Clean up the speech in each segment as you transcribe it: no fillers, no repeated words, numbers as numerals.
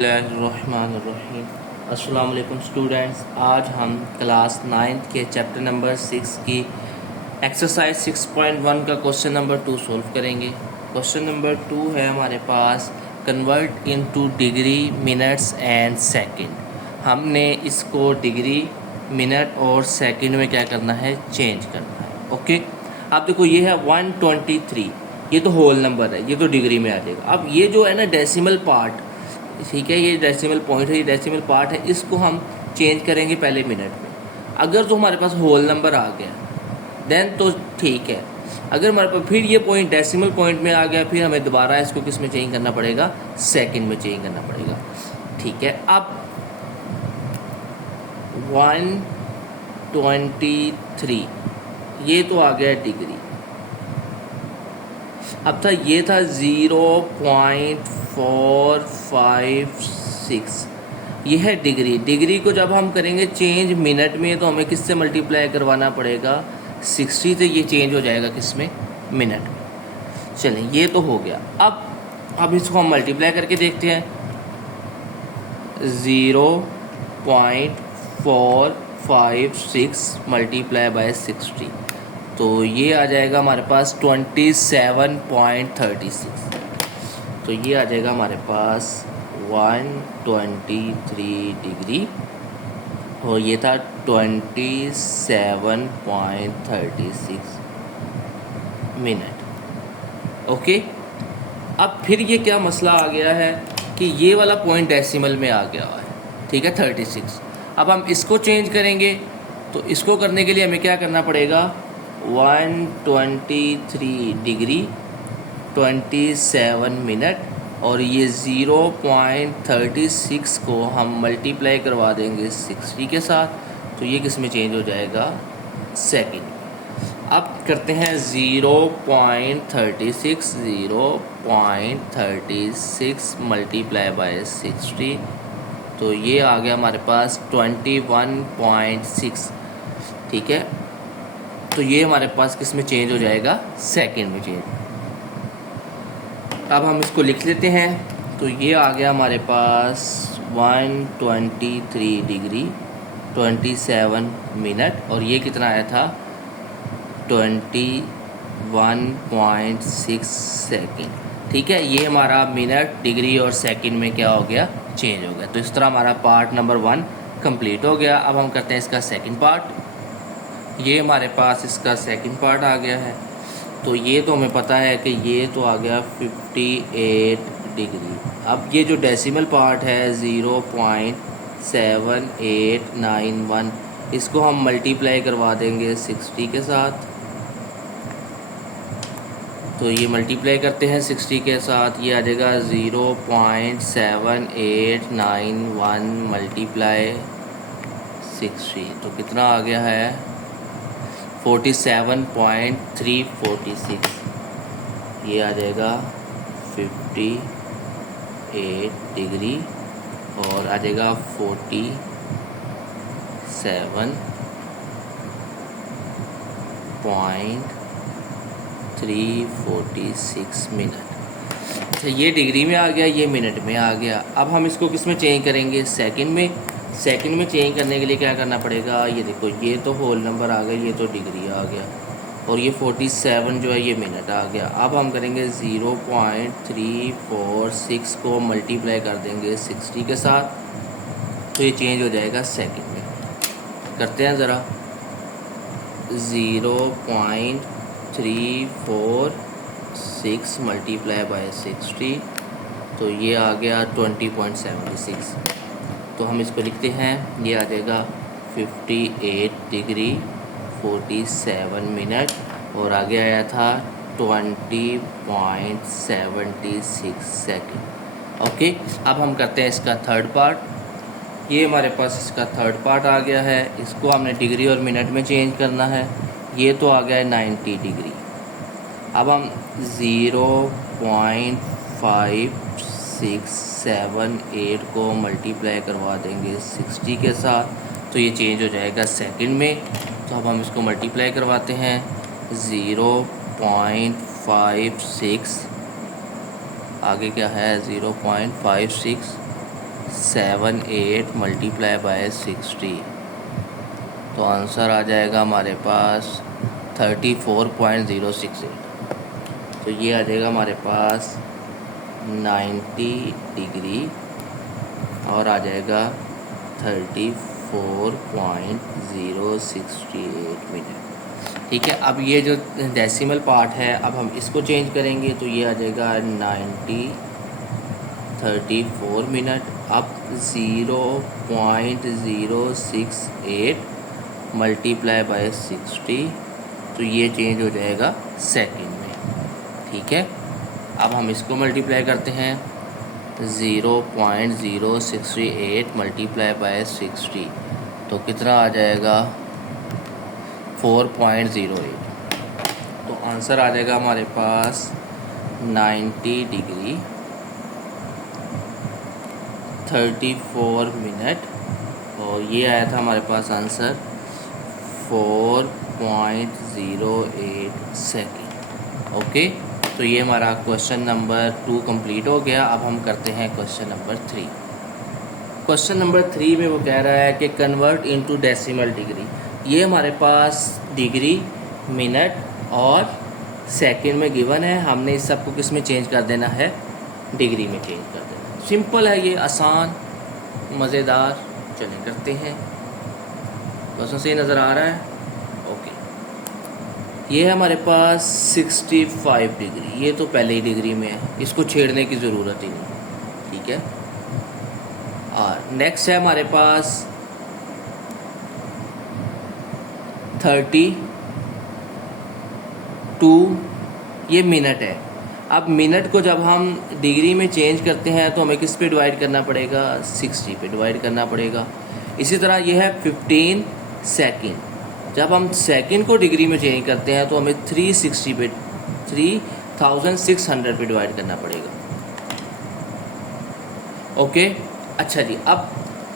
बिस्मिल्लाहिर्रहमानिर्रहीम। अस्सलाम वालेकुम स्टूडेंट्स, आज हम क्लास 9th के चैप्टर नंबर 6 की एक्सरसाइज 6.1 का क्वेश्चन नंबर 2 सॉल्व करेंगे। क्वेश्चन नंबर 2 है हमारे पास convert into degree, minutes and second. हमने इसको डिग्री, मिनट और सेकंड में क्या करना है, चेंज करना है। ओके, आप देखो ये है 123, ये तो होल नंबर है, ये तो डिग्री में आ जाएगा। अब ये जो है ना डेसिमल पार्ट, ठीक है, ये डेसिमल पॉइंट है, ये डेसिमल पार्ट है, इसको हम चेंज करेंगे पहले मिनट में। अगर तो हमारे पास होल नंबर आ गया देन तो ठीक है। अगर हमारे पास फिर ये पॉइंट डेसिमल पॉइंट में आ गया, फिर हमें दोबारा इसको किस में चेंज करना पड़ेगा, सेकंड में चेंज करना पड़ेगा। ठीक है, अब 123 ये तो आ गया डिग्री। अब था ये था 0.456, ये है डिग्री। डिग्री को जब हम करेंगे चेंज मिनट में तो हमें किससे मल्टीप्लाई करवाना पड़ेगा, 60 से। ये चेंज हो जाएगा किस में, मिनट में। चलें, ये तो हो गया। अब इसको हम मल्टीप्लाई करके देखते हैं। 0.456 मल्टीप्लाई बाय 60, तो ये आ जाएगा हमारे पास 27.36। तो ये आ जाएगा हमारे पास 123 डिग्री और ये था 27.36 मिनट। ओके, अब फिर ये क्या मसला आ गया है कि ये वाला पॉइंट डेसिमल में आ गया है, ठीक है, 36। अब हम इसको चेंज करेंगे, तो इसको करने के लिए हमें क्या करना पड़ेगा, 123 डिग्री 27 मिनट और ये 0.36 को हम मल्टीप्लाई करवा देंगे 60 के साथ, तो ये किस में चेंज हो जाएगा, सेकंड। अब करते हैं 0.36 मल्टीप्लाई बाय 60, तो ये आ गया हमारे पास 21.6। ठीक है, तो ये हमारे पास किस में चेंज हो जाएगा, सेकंड में चेंज। अब हम इसको लिख लेते हैं, तो ये आ गया हमारे पास 123 डिग्री 27 मिनट और ये कितना आया था, 21.6 सेकेंड। ठीक है, ये हमारा मिनट, डिग्री और सेकंड में क्या हो गया, चेंज हो गया। तो इस तरह हमारा पार्ट नंबर 1 कंप्लीट हो गया। अब हम करते हैं इसका सेकंड पार्ट। ये हमारे पास इसका सेकंड पार्ट आ गया है। तो ये तो हमें पता है कि ये तो आ गया 58 डिग्री। अब ये जो डेसिमल पार्ट है 0.7891, इसको हम मल्टीप्लाई करवा देंगे 60 के साथ। तो ये मल्टीप्लाई करते हैं 60 के साथ, ये आ जाएगा 0.7891 मल्टीप्लाई 60, तो कितना आ गया है, 47.346। ये आ जाएगा 58 डिग्री और आ जाएगा 47.346 मिनट। अच्छा, ये डिग्री में आ गया, ये मिनट में आ गया। अब हम इसको किस में चेंज करेंगे, सेकंड में। सेकंड में चेंज करने के लिए क्या करना पड़ेगा, ये देखो, ये तो होल नंबर आ गया, ये तो डिग्री आ गया और ये 47 जो है ये मिनट आ गया। अब हम करेंगे 0.346 को मल्टीप्लाई कर देंगे 60 के साथ, तो ये चेंज हो जाएगा सेकंड में। करते हैं ज़रा, 0.346 मल्टीप्लाई बाय 60, तो ये आ गया 20.76। तो हम इसको लिखते हैं, ये आ जाएगा 58 डिग्री 47 मिनट और आगे आया था 20.76 सेकेंड। ओके, अब हम करते हैं इसका थर्ड पार्ट। ये हमारे पास इसका थर्ड पार्ट आ गया है, इसको हमने डिग्री और मिनट में चेंज करना है। ये तो आ गया है 90 डिग्री। अब हम 0.5678 को मल्टीप्लाई करवा देंगे 60 के साथ, तो ये चेंज हो जाएगा सेकंड में। तो अब हम इसको मल्टीप्लाई करवाते हैं, 0.56 आगे क्या है, 0.56 78 मल्टीप्लाई बाय 60, तो आंसर आ जाएगा हमारे पास 34.068। तो ये आ जाएगा हमारे पास 90 डिग्री और आ जाएगा 34.068 मिनट। ठीक है, अब ये जो डेसिमल पार्ट है अब हम इसको चेंज करेंगे, तो ये आ जाएगा 34 मिनट। अब 0.068 मल्टीप्लाई बाय 60, तो ये चेंज हो जाएगा सेकंड में। ठीक है, अब हम इसको मल्टीप्लाई करते हैं, 0.068 मल्टीप्लाई बाय 60, तो कितना आ जाएगा 4.08। तो आंसर आ जाएगा हमारे पास 90 डिग्री 34 मिनट, और ये आया था हमारे पास आंसर 4.08 सेकेंड। ओके, तो ये हमारा क्वेश्चन नंबर 2 कंप्लीट हो गया। अब हम करते हैं क्वेश्चन नंबर 3। क्वेश्चन नंबर 3 में वो कह रहा है कि कन्वर्ट इनटू डेसिमल डिग्री। ये हमारे पास डिग्री, मिनट और सेकंड में गिवन है, हमने इस सबको किस में चेंज कर देना है, डिग्री में चेंज कर देना। सिंपल है ये, आसान मज़ेदार। चलिए करते हैं। क्वेश्चन सही नज़र आ रहा है? ओके, ये है हमारे पास 65 डिग्री, ये तो पहले ही डिग्री में है, इसको छेड़ने की ज़रूरत ही नहीं। ठीक है, और नेक्स्ट है हमारे पास 32, ये मिनट है। अब मिनट को जब हम डिग्री में चेंज करते हैं तो हमें किस पे डिवाइड करना पड़ेगा, 60 पे डिवाइड करना पड़ेगा। इसी तरह ये है 15 सेकंड, जब हम सेकंड को डिग्री में चेंज करते हैं तो हमें 360 पे 3600 पे डिवाइड करना पड़ेगा। ओके, अच्छा जी, अब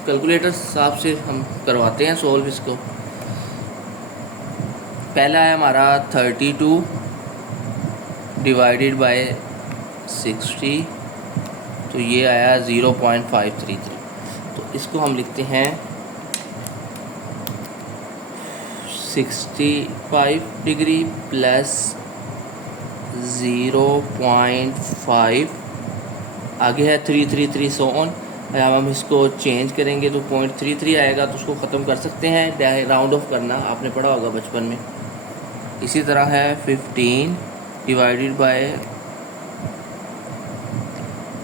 कैलकुलेटर साहब से हम करवाते हैं सोल्व इसको। पहला है हमारा 32 डिवाइडेड बाय 60, तो ये आया 0.533। तो इसको हम लिखते हैं 65 डिग्री प्लस 0.5, आगे है 333 सो ऑन। अब हम इसको चेंज करेंगे तो 0.33 आएगा, तो उसको ख़त्म कर सकते हैं, राउंड ऑफ करना आपने पढ़ा होगा बचपन में। इसी तरह है 15 डिवाइडेड बाय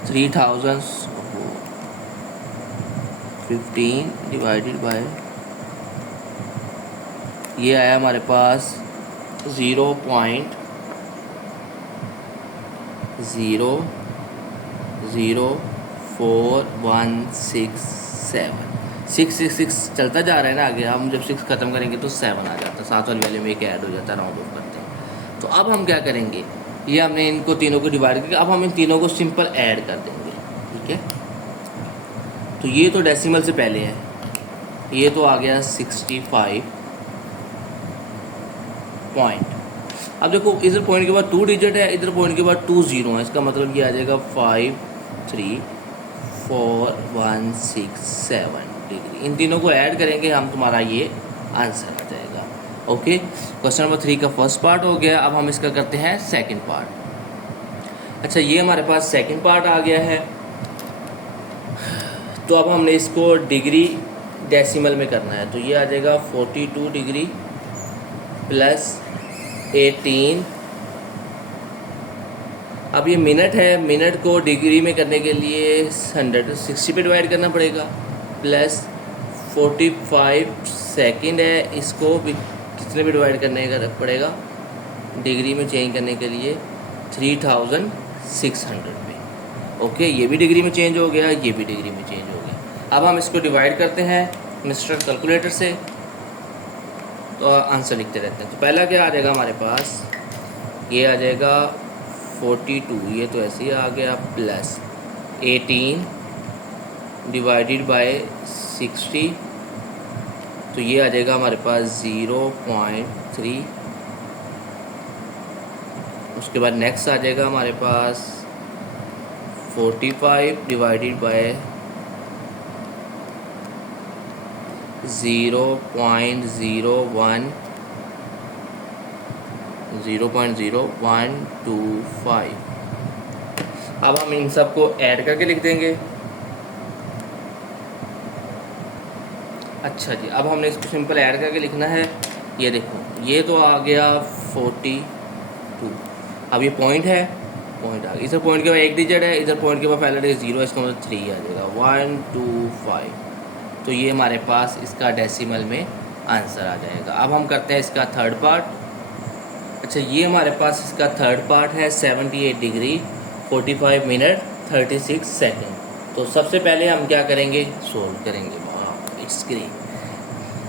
3000, 15 डिवाइडेड बाय, ये आया हमारे पास 0.00417। 666 चलता जा रहा है ना आगे, हम जब 6 ख़त्म करेंगे तो 7 आ जाता है, 7 वाली वैल्यू में एक ऐड हो जाता है, राउंड ऑफ करते हैं। तो अब हम क्या करेंगे, ये हमने इनको तीनों को डिवाइड करके अब हम इन तीनों को सिंपल ऐड कर देंगे। ठीक है, तो ये तो डेसिमल से पहले है, ये तो आ गया 65 पॉइंट। अब देखो इधर पॉइंट के बाद 2 डिजिट है, इधर पॉइंट के बाद 2 जीरो है, इसका मतलब ये आ जाएगा 53417 डिग्री। इन तीनों को ऐड करेंगे हम, तुम्हारा ये आंसर आ जाएगा। ओके, क्वेश्चन नंबर 3 का फर्स्ट पार्ट हो गया। अब हम इसका करते हैं सेकंड पार्ट। अच्छा, ये हमारे पास सेकंड पार्ट आ गया है, तो अब हमने इसको डिग्री डेसिमल में करना है, तो ये आ जाएगा 42 डिग्री प्लस 18। अब ये मिनट है, मिनट को डिग्री में करने के लिए 160 पे डिवाइड करना पड़ेगा, प्लस 45 सेकंड है, इसको भी कितने पे डिवाइड करने का पड़ेगा, डिग्री में चेंज करने के लिए 3600 पे। ओके, ये भी डिग्री में चेंज हो गया, ये भी डिग्री में चेंज हो गया। अब हम इसको डिवाइड करते हैं मिस्टर कैलकुलेटर से, तो आंसर लिखते रहते हैं। तो पहला क्या आ जाएगा हमारे पास, ये आ जाएगा 42, ये तो ऐसे ही आ गया, प्लस 18 डिवाइडेड बाय 60, तो ये आ जाएगा हमारे पास 0.3। उसके बाद नेक्स्ट आ जाएगा हमारे पास 45 डिवाइडेड बाय 0.0125। अब हम इन सबको ऐड करके लिख देंगे। अच्छा जी, अब हमने इसको सिंपल ऐड करके लिखना है। ये देखो, ये तो आ गया 42। अब ये पॉइंट है, पॉइंट आ गया, इधर पॉइंट के बाद एक डिजिट है, इधर पॉइंट के बाद पहला डिजिट 0 है, इसका मतलब 3 आ जाएगा 125। तो ये हमारे पास इसका डेसिमल में आंसर आ जाएगा। अब हम करते हैं इसका थर्ड पार्ट। अच्छा, ये हमारे पास इसका थर्ड पार्ट है 78 डिग्री 45 मिनट 36 सेकेंड। तो सबसे पहले हम क्या करेंगे, सोल्व करेंगे। It's great.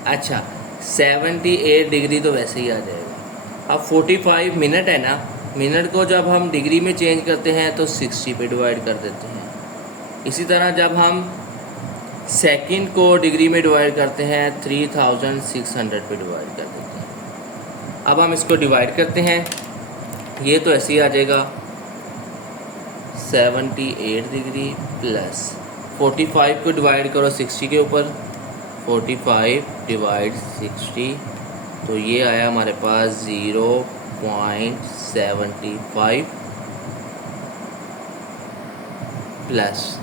अच्छा, 78 डिग्री तो वैसे ही आ जाएगा। अब 45 मिनट है ना, मिनट को जब हम डिग्री में चेंज करते हैं तो 60 पे डिवाइड कर देते हैं। इसी तरह जब हम सेकंड को डिग्री में डिवाइड करते हैं 3600 पे डिवाइड कर देते हैं। अब हम इसको डिवाइड करते हैं, ये तो ऐसे ही आ जाएगा 78 डिग्री प्लस 45 को डिवाइड करो 60 के ऊपर, 45 डिवाइड 60, तो ये आया हमारे पास 0.75 प्लस।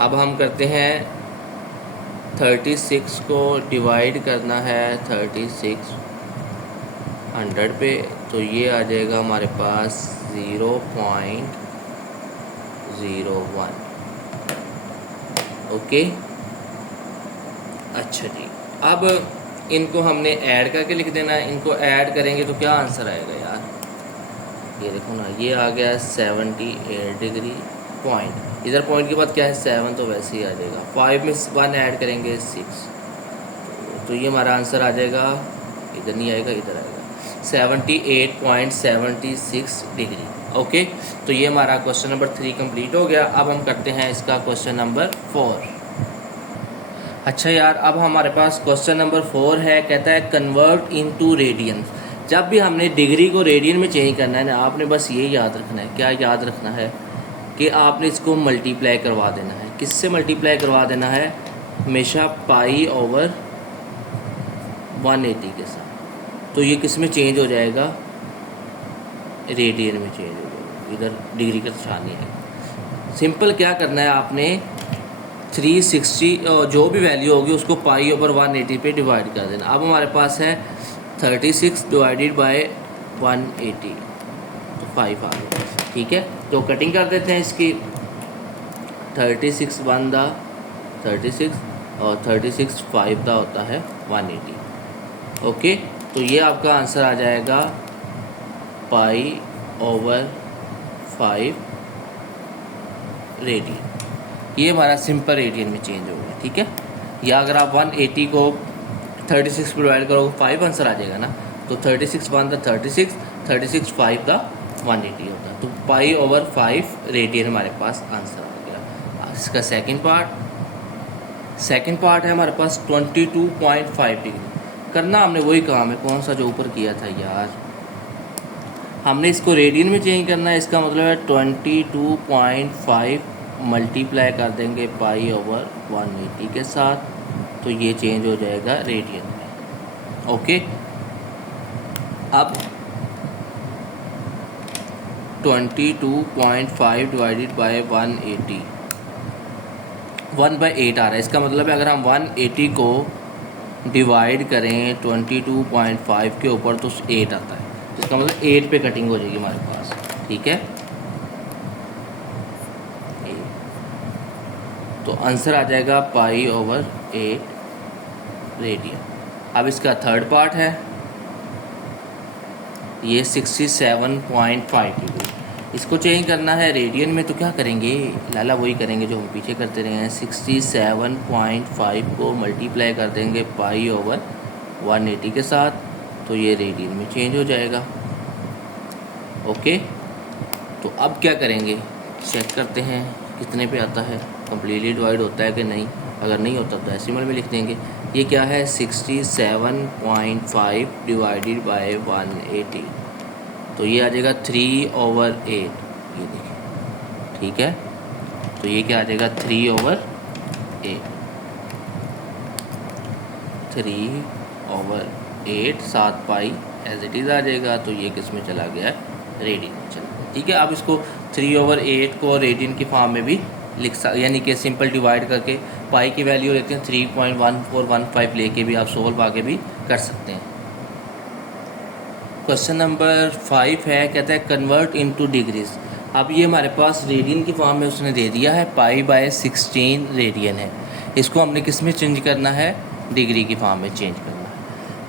अब हम करते हैं 36 को डिवाइड करना है 3600 पे, तो ये आ जाएगा हमारे पास 0.01। ओके। अच्छा जी, अब इनको हमने ऐड करके लिख देना है। इनको ऐड करेंगे तो क्या आंसर आएगा यार, ये देखो ना, ये आ गया 78 डिग्री पॉइंट, इधर पॉइंट के बाद क्या है 7, तो वैसे ही आ जाएगा। 5 में 1 ऐड करेंगे 6, तो ये हमारा आंसर आ जाएगा, इधर नहीं आएगा, इधर आएगा 78.76 डिग्री। ओके, तो ये हमारा क्वेश्चन नंबर 3 कंप्लीट हो गया। अब हम करते हैं इसका क्वेश्चन नंबर 4। अच्छा यार, अब हमारे पास क्वेश्चन नंबर 4 है, कहता है कन्वर्ट इनटू रेडियन। जब भी हमने डिग्री को रेडियन में चेंज करना है ना, आपने बस ये याद रखना है, क्या याद रखना है कि आपने इसको मल्टीप्लाई करवा देना है। किससे मल्टीप्लाई करवा देना है, हमेशा पाई ओवर 180 के साथ। तो ये किस में चेंज हो जाएगा, रेडियन में चेंज हो जाएगा, इधर डिग्री का निशानी है। सिंपल क्या करना है, आपने 360 जो भी वैल्यू होगी उसको पाई ओवर 180 पे डिवाइड कर देना। अब हमारे पास है 36 डिवाइडेड बाय 180, तो 5 आ गया। ठीक है, तो कटिंग कर देते हैं इसकी। 36 1 दा 36 और 36 5 दा होता है 180। ओके, तो ये आपका आंसर आ जाएगा पाई ओवर 5 रेडियन। ये हमारा सिंपल रेडियन में चेंज हो गया। ठीक है, या अगर आप 180 को 36 पर डिवाइड करोगे 5 आंसर आ जाएगा ना, तो 36 1 दा 36, 36 5 दा 180 होता है। तो पाई ओवर 5 रेडियन हमारे पास आंसर आ गया। इसका सेकंड पार्ट है हमारे पास 22.5 डिग्री। करना हमने वही काम है, कौन सा जो ऊपर किया था यार, हमने इसको रेडियन में चेंज करना है। इसका मतलब है 22.5 मल्टीप्लाई कर देंगे पाई ओवर 180 के साथ, तो ये चेंज हो जाएगा रेडियन में। ओके, अब 22.5 डिवाइडेड बाय 180, 1/8 आ रहा है। इसका मतलब है अगर हम 180 को डिवाइड करें 22.5 के ऊपर तो 8 आता है, इसका मतलब 8 पे कटिंग हो जाएगी हमारे पास। ठीक है, तो आंसर आ जाएगा पाई ओवर 8 रेडियन। अब इसका थर्ड पार्ट है, ये 67.5 डिग्री। इसको चेंज करना है रेडियन में, तो क्या करेंगे लाला, वही करेंगे जो हम पीछे करते रहे हैं। 67.5 को मल्टीप्लाई कर देंगे पाई ओवर 180 के साथ, तो ये रेडियन में चेंज हो जाएगा। ओके, तो अब क्या करेंगे, चेक करते हैं कितने पे आता है, कम्प्लीटली डिवाइड होता है कि नहीं। अगर नहीं होता तो डेसिमल में लिख देंगे। ये क्या है 67.5 डिवाइडेड बाय 180, तो ये आ जाएगा 3/8। ये देखिए, ठीक है, तो ये क्या आ जाएगा 3/8। 3/8 7 पाई एज इट इज़ आ जाएगा। तो ये किस में चला गया है, रेडियन में चला गया। ठीक है, अब इसको 3/8 को रेडियन की फॉर्म में भी यानी कि सिंपल डिवाइड करके पाई की वैल्यू लेते हैं 3.1415 लेके भी आप सोल्व आगे भी कर सकते हैं। क्वेश्चन नंबर 5 है, कहता है कन्वर्ट इनटू डिग्रीज। अब ये हमारे पास रेडियन की फॉर्म में उसने दे दिया है, π/16 रेडियन है। इसको हमने किस में चेंज करना है, डिग्री की फॉर्म में चेंज करना है।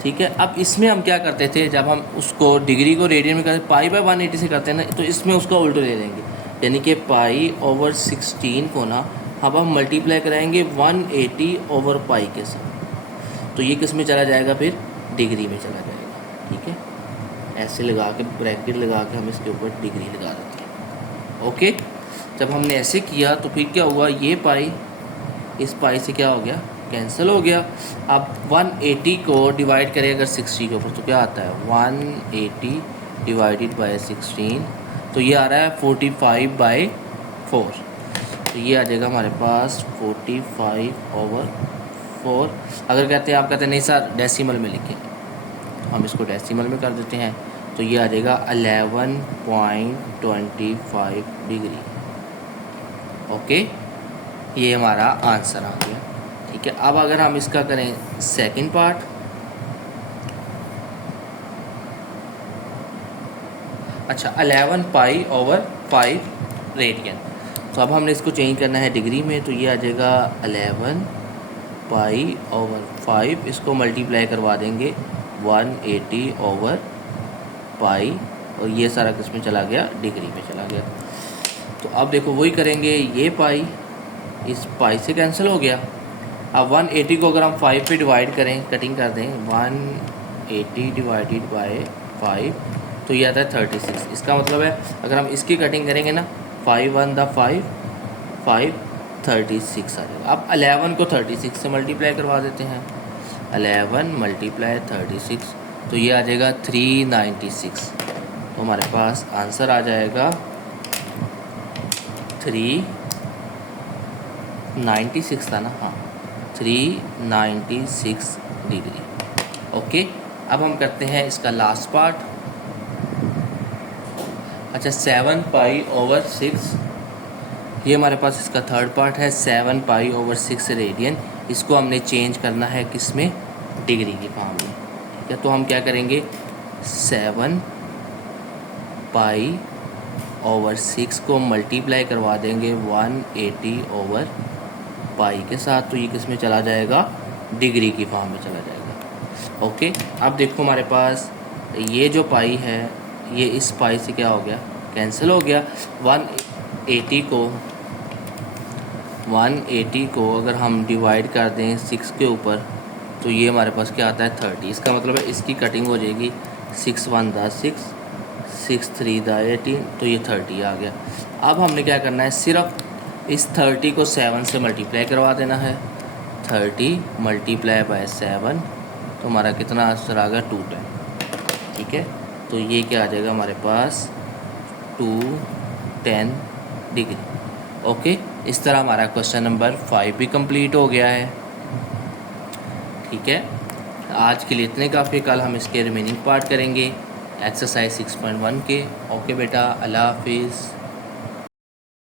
ठीक है, अब इसमें हम क्या करते थे, जब हम उसको डिग्री को रेडियन में करते π/180 से करते हैं ना, तो इसमें उसका उल्टो ले लेंगे, यानी कि π/16 को ना अब हम मल्टीप्लाई कराएंगे 180/π के साथ। तो ये किस में चला जाएगा, फिर डिग्री में चला जाएगा। ठीक है, ऐसे लगा के ब्रैकेट लगा के हम इसके ऊपर डिग्री लगा देते हैं। ओके, जब हमने ऐसे किया तो फिर क्या हुआ, ये पाई इस पाई से क्या हो गया, कैंसिल हो गया। अब 180 को डिवाइड करें अगर 60 के ऊपर तो क्या आता है, 180 डिवाइडेड बाय 16, तो ये आ रहा है 45/4। तो ये आ जाएगा हमारे पास 45/4। अगर कहते हैं, आप कहते हैं नहीं सर डेसिमल में लिखें, हम इसको डेसिमल में कर देते हैं, तो ये आ जाएगा 11.25 डिग्री। ओके, ये हमारा आंसर आ गया। ठीक है, अब अगर हम इसका करें सेकंड पार्ट, अच्छा 11π/5 रेडियन। तो अब हमने इसको चेंज करना है डिग्री में, तो ये आ जाएगा 11π/5, इसको मल्टीप्लाई करवा देंगे 180/π, और ये सारा किस में चला गया, डिग्री में चला गया। तो अब देखो वही करेंगे, ये पाई इस पाई से कैंसिल हो गया। अब 180 को अगर हम 5 पे डिवाइड करें, कटिंग कर दें, 180 डिवाइडेड बाय 5, तो ये आता है 36। इसका मतलब है अगर हम इसकी कटिंग करेंगे ना, 5 1 द 5 5 36 आ जाएगा। अब 11 को 36 से मल्टीप्लाई करवा देते हैं, 11 × 36, तो ये आ जाएगा 396। तो हमारे पास आंसर आ जाएगा 396 था ना, हाँ 396 डिग्री। ओके, अब हम करते हैं इसका लास्ट पार्ट। अच्छा 7π/6, ये हमारे पास इसका थर्ड पार्ट है, 7π/6 रेडियन। इसको हमने चेंज करना है किस में, डिग्री की फॉर्म में। ठीक है, तो हम क्या करेंगे, 7π/6 को मल्टीप्लाई करवा देंगे 180/π के साथ, तो ये किस में चला जाएगा, डिग्री की फॉर्म में चला जाएगा। ओके, अब देखो हमारे पास ये जो पाई है, ये इस पाई से क्या हो गया, कैंसिल हो गया। 180 को अगर हम डिवाइड कर दें 6 के ऊपर, तो ये हमारे पास क्या आता है, 30। इसका मतलब है इसकी कटिंग हो जाएगी 6 1 द 6, 6 3 द 18, तो ये 30 आ गया। अब हमने क्या करना है, सिर्फ इस 30 को 7 से मल्टीप्लाई करवा देना है, 30 × 7, तो हमारा कितना आंसर आ गया, 210। ठीक है, तो ये क्या आ जाएगा हमारे पास, 210 डिग्री। ओके, इस तरह हमारा क्वेश्चन नंबर 5 भी कंप्लीट हो गया है। ठीक है, आज के लिए इतने काफ़ी, कल हम इसके रिमेनिंग पार्ट करेंगे एक्सरसाइज 6.1 के। ओके बेटा, अल्लाह हाफिज़।